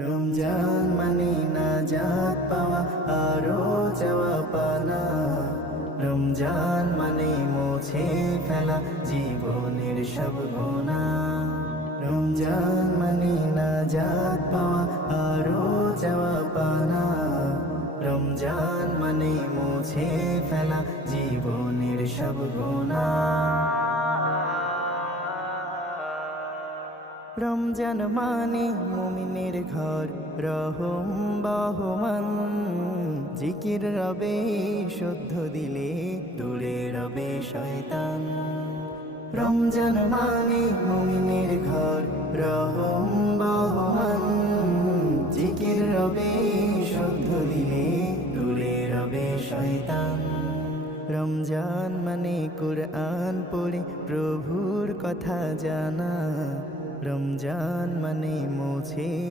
রমজান মানে নাজাত পাওয়া আরো চাওয়া পানা। রমজান মানে মুছে ফেলা জীবনের সব গুনাহ। রমজান মানে নাজাত পাওয়া আরো চাওয়া পানা। রমজান মানে মুছে ফেলা জীবনের সব গুনাহ। রমজান মানে মুমিনের ঘর, রহম বহমান। জিকির রবে শুদ্ধ দিলে দূরে রবে শয়তান। রমজান মানে মুমিনের ঘর, রহম বহমান। জিকির রবে শুদ্ধ দিলে দূরে রবে শয়তান। রমজান মানে কুরআন পড়ে প্রভুর কথা জানা। রমজান মানে মুছে